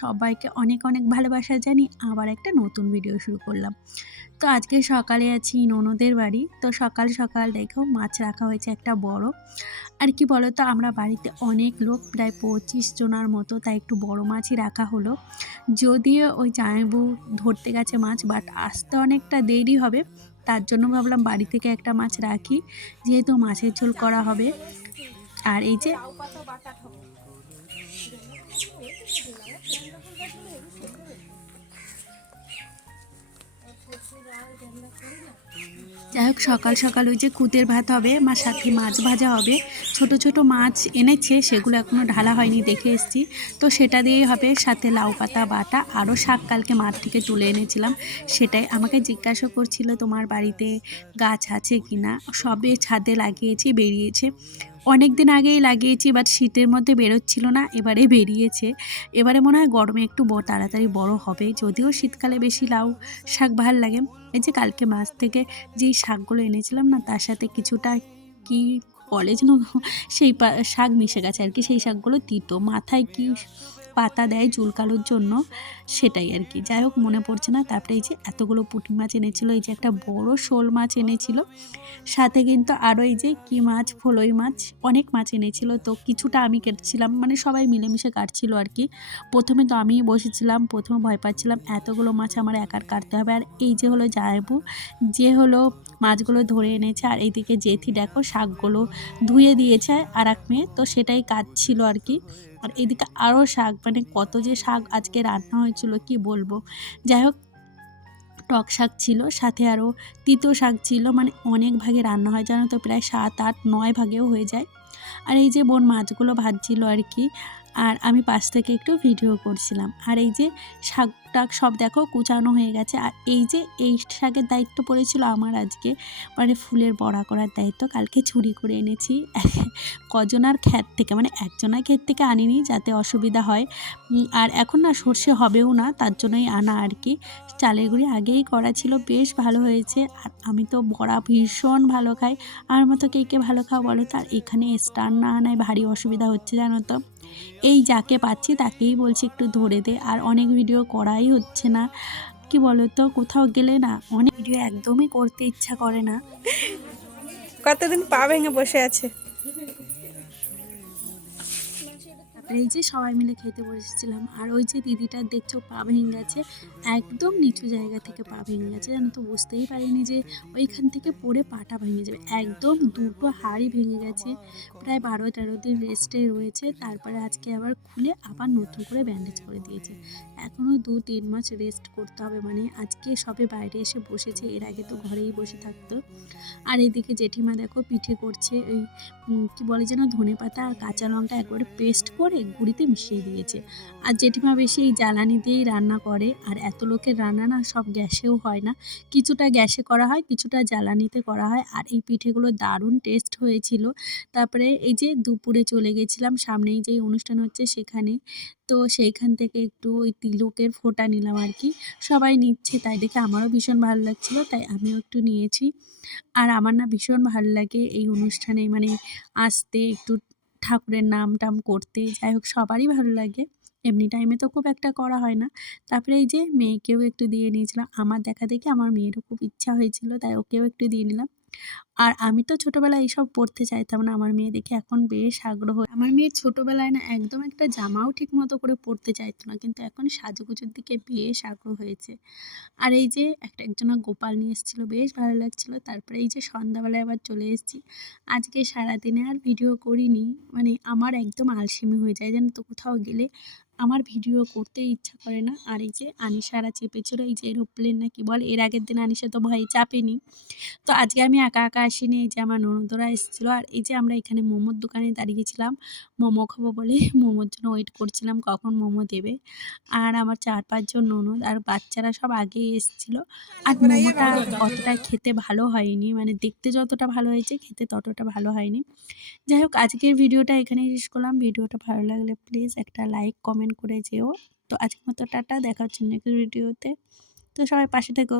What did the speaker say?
সবাইকে অনেক অনেক ভালোবাসা জানিয়ে আবার একটা নতুন ভিডিও শুরু করলাম। তো আজকে সকালে আছি ননদের বাড়ি। তো সকাল সকাল দেখো মাছ রাখা হয়েছে একটা বড়। আর কি বলো তো, আমরা বাড়িতে অনেক লোক, প্রায় 25 জনার মতো, তাই একটু বড় মাছই রাখা হলো। যদিও ওই জামাইবাবু ধরতে গেছে মাছ, বাট আসতে অনেকটা দেরি হবে, তার জন্য ভাবলাম বাড়ি থেকে একটা মাছ রাখি, যেহেতু মাছের ঝোল করা হবে। আর এই যে যাই হোক, সকাল সকাল ওই যে খুদের ভাত হবে, মার সাথে মাছ ভাজা হবে। ছোট ছোট মাছ এনেছে, সেগুলো এখনও ঢালা হয়নি, দেখে এসেছি। তো সেটা দিয়েই হবে, সাথে লাউ পাতা বাটা, আরও শাক কালকে মাঠ থেকে তুলে এনেছিলাম। সেটাই আমাকে জিজ্ঞাসা করছিল তোমার বাড়িতে গাছ আছে কি না। সবে ছাদে লাগিয়েছি, বেরিয়েছে। অনেক দিন আগেই লাগিয়েছি, বাট শীতের মধ্যে বেরোচ্ছিল না, এবারে বেরিয়েছে। এবারে মনে হয় গরমে একটু তাড়াতাড়ি বড় হবে, যদিও শীতকালে বেশি লাউ শাক ভাল লাগে। এই যে কালকে মাছ থেকে যেই শাকগুলো এনেছিলাম না, তার সাথে কিছুটা কি বলে যেন সেই শাক মিশে গেছে আর কি। সেই শাকগুলো তিতো, মাথায় কি পাতা দেয় চুলকালোর জন্য, সেটাই আর কি। যাই হোক, মনে পড়ছে না। তারপরে এই যে এতগুলো পুঁটি মাছ এনেছিল, এই যে একটা বড় শোল মাছ এনেছিল, সাথে কিন্তু আরও এই যে কি মাছ, ফলই মাছ, অনেক মাছ এনেছিল। তো কিছুটা আমি কেটেছিলাম, মানে সবাই মিলেমিশে কাটছিল আর কি। প্রথমে তো আমিই বসেছিলাম, প্রথমে ভয় পাচ্ছিলাম এতগুলো মাছ আমার একার কাটতে হবে। আর এই যে হলো জায়বু, যে হলো মাছগুলো ধরে এনেছে, আর এইদিকে জেঠি দেখো শাকগুলো ধুয়ে দিয়েছে আর এক মেয়ে, তো সেটাই কাটছিল আর কি। আর এদিকে আরও শাক, মানে কত যে শাক আজকে রান্না হয়েছিল কি বলবো। যাই হোক, টক শাক ছিল, সাথে আরও তিতো শাক ছিল, মানে অনেক ভাগে রান্না হয় জানো তো, প্রায় 7, 8, 9 ভাগেও হয়ে যায়। আর এই যে বোন মাছগুলো ভাজছিল আর কি, আর আমি পাশ থেকে একটু ভিডিও করছিলাম। আর এই যে শাক টাক সব দেখো কুচানো হয়ে গেছে। আর এই যে এই শাকের দায়িত্ব পড়েছিল আমার আজকে, মানে ফুলের বড়া করার দায়িত্ব। কালকে চুরি করে এনেছি কজনার ক্ষেত থেকে, মানে একজনের ক্ষেত থেকে আনিনি যাতে অসুবিধা হয়। আর এখন না সর্ষে হবেও না, তার জন্যই আনা আর কি। চালের গুঁড়ি আগেই করা ছিল, বেশ ভালো হয়েছে। আর আমি তো বড়া ভীষণ ভালো খাই। আমার মতো কে কে ভালো খাও বলো তো। আর এখানে স্টার না আনায় ভারী অসুবিধা হচ্ছে জানো তো। এই যাকে পাচ্ছি তাকেই বলছি একটু ধরে দে, আর অনেক ভিডিও করাই হচ্ছে না। কি বলো তো, কোথাও গেলে না অনেক ভিডিও একদমই করতে ইচ্ছা করে না। কতদিন পা ভেঙে বসে আছে। তারপরে এই যে সবাই মিলে খেতে বসেছিলাম। আর ওই যে দিদিটা দেখছো পা ভেঙে গেছে, একদম নিচু জায়গা থেকে পা ভেঙে গেছে জানো তো। বুঝতেই পারিনি যে ওইখান থেকে পড়ে পাটা ভেঙে যাবে, একদম দুটো হাড়ই ভেঙে গেছে। প্রায় 12-13 দিন রেস্টে রয়েছে, তারপরে আজকে আবার খুলে আবার নতুন করে ব্যান্ডেজ করে দিয়েছে। এখনও 2-3 মাস রেস্ট করতে হবে, মানে আজকে সবে বাইরে এসে বসেছে, এর আগে তো ঘরেই বসে থাকতো। আর এদিকে জেঠিমা দেখো পিঠে করছে, ওই কি বলে যেন, ধনেপাতা আর কাঁচা লঙ্কা একবারে পেস্ট করে গুঁড়িতে মিশিয়ে দিয়েছে। আর জেঠিমা বেশি এই জ্বালানি দিয়েই রান্না করে। আর এত লোকের রান্না না সব গ্যাসেও হয় না, কিছুটা গ্যাসে করা হয়, কিছুটা জ্বালানিতে করা হয়। আর এই পিঠেগুলো দারুণ টেস্ট হয়েছিল। তারপরে এই যে দুপুরে চলে গেছিলাম সামনেই যেই অনুষ্ঠান হচ্ছে সেখানে, তো সেইখান থেকে একটু ওই তিলকের ফোঁটা নিলাম আর কি। সবাই নিচ্ছে, তাই দেখে আমারও ভীষণ ভালো লাগছিলো, তাই আমিও একটু নিয়েছি। আর আমার না ভীষণ ভালো লাগে এই অনুষ্ঠানে, মানে আসতে, একটু ঠাকুরের নাম টাম করতে। যাই হোক, সবারই ভালো লাগে, এমনি টাইমে তো খুব একটা করা হয় না। তারপরে এই যে মেয়েকেও একটু দিয়ে নিয়েছিলাম, আমার দেখা দেখি আমার মেয়েরও খুব ইচ্ছা হয়েছিল, তাই ওকেও একটু দিয়ে নিলাম। আর আমি তো ছোটোবেলায় এইসব পড়তে চাইতাম না, আমার মেয়ে দেখে এখন বেশ আগ্রহ। আমার মেয়ে ছোটোবেলায় না একদম একটা জামাও ঠিক মতো করে পরতে চাইতো না, কিন্তু এখন সাজুগুজুর দিকে বেশ আগ্রহ হয়েছে। আর এই যে একজনা গোপাল নিয়ে এসেছিলো, বেশ ভালো লাগছিলো। তারপরে এই যে সন্ধ্যাবেলায় আবার চলে এসেছি। আজকে সারাদিনে আর ভিডিও করিনি, মানে আমার একদম আলসেমি হয়ে যায় জানো তো, কোথাও গেলে আমার ভিডিও করতে ইচ্ছা করে না। আর এই যে আনিশারা চেপেছিল এই যে এরোপ্লেন নাকি বল, এর আগের দিন আনিশা তো ভয়ে চাপেনি। তো আজকে আমি একা একা আসিনি, এই যে আমার ননদরা এসেছিলো। আর এই যে আমরা এখানে মোমোর দোকানে দাঁড়িয়েছিলাম, মোমো খাবো বলে মোমোর জন্য ওয়েট করছিলাম কখন মোমো দেবে। আর আমার 4-5 জন ননদ আর বাচ্চারা সব আগেই এসেছিলো। আর মোমোটা অতটা খেতে ভালো হয়নি, মানে দেখতে যতটা ভালো হয়েছে খেতে ততটা ভালো হয়নি। যাই হোক, আজকের ভিডিওটা এখানেই শেষ করলাম। ভিডিওটা ভালো লাগলে প্লিজ একটা লাইক কমেন্ট করে যেও। তো আজকের মতো টাটা, দেখা হচ্ছে নেক্সট ভিডিওতে। তো সবাই পাশে থেকো।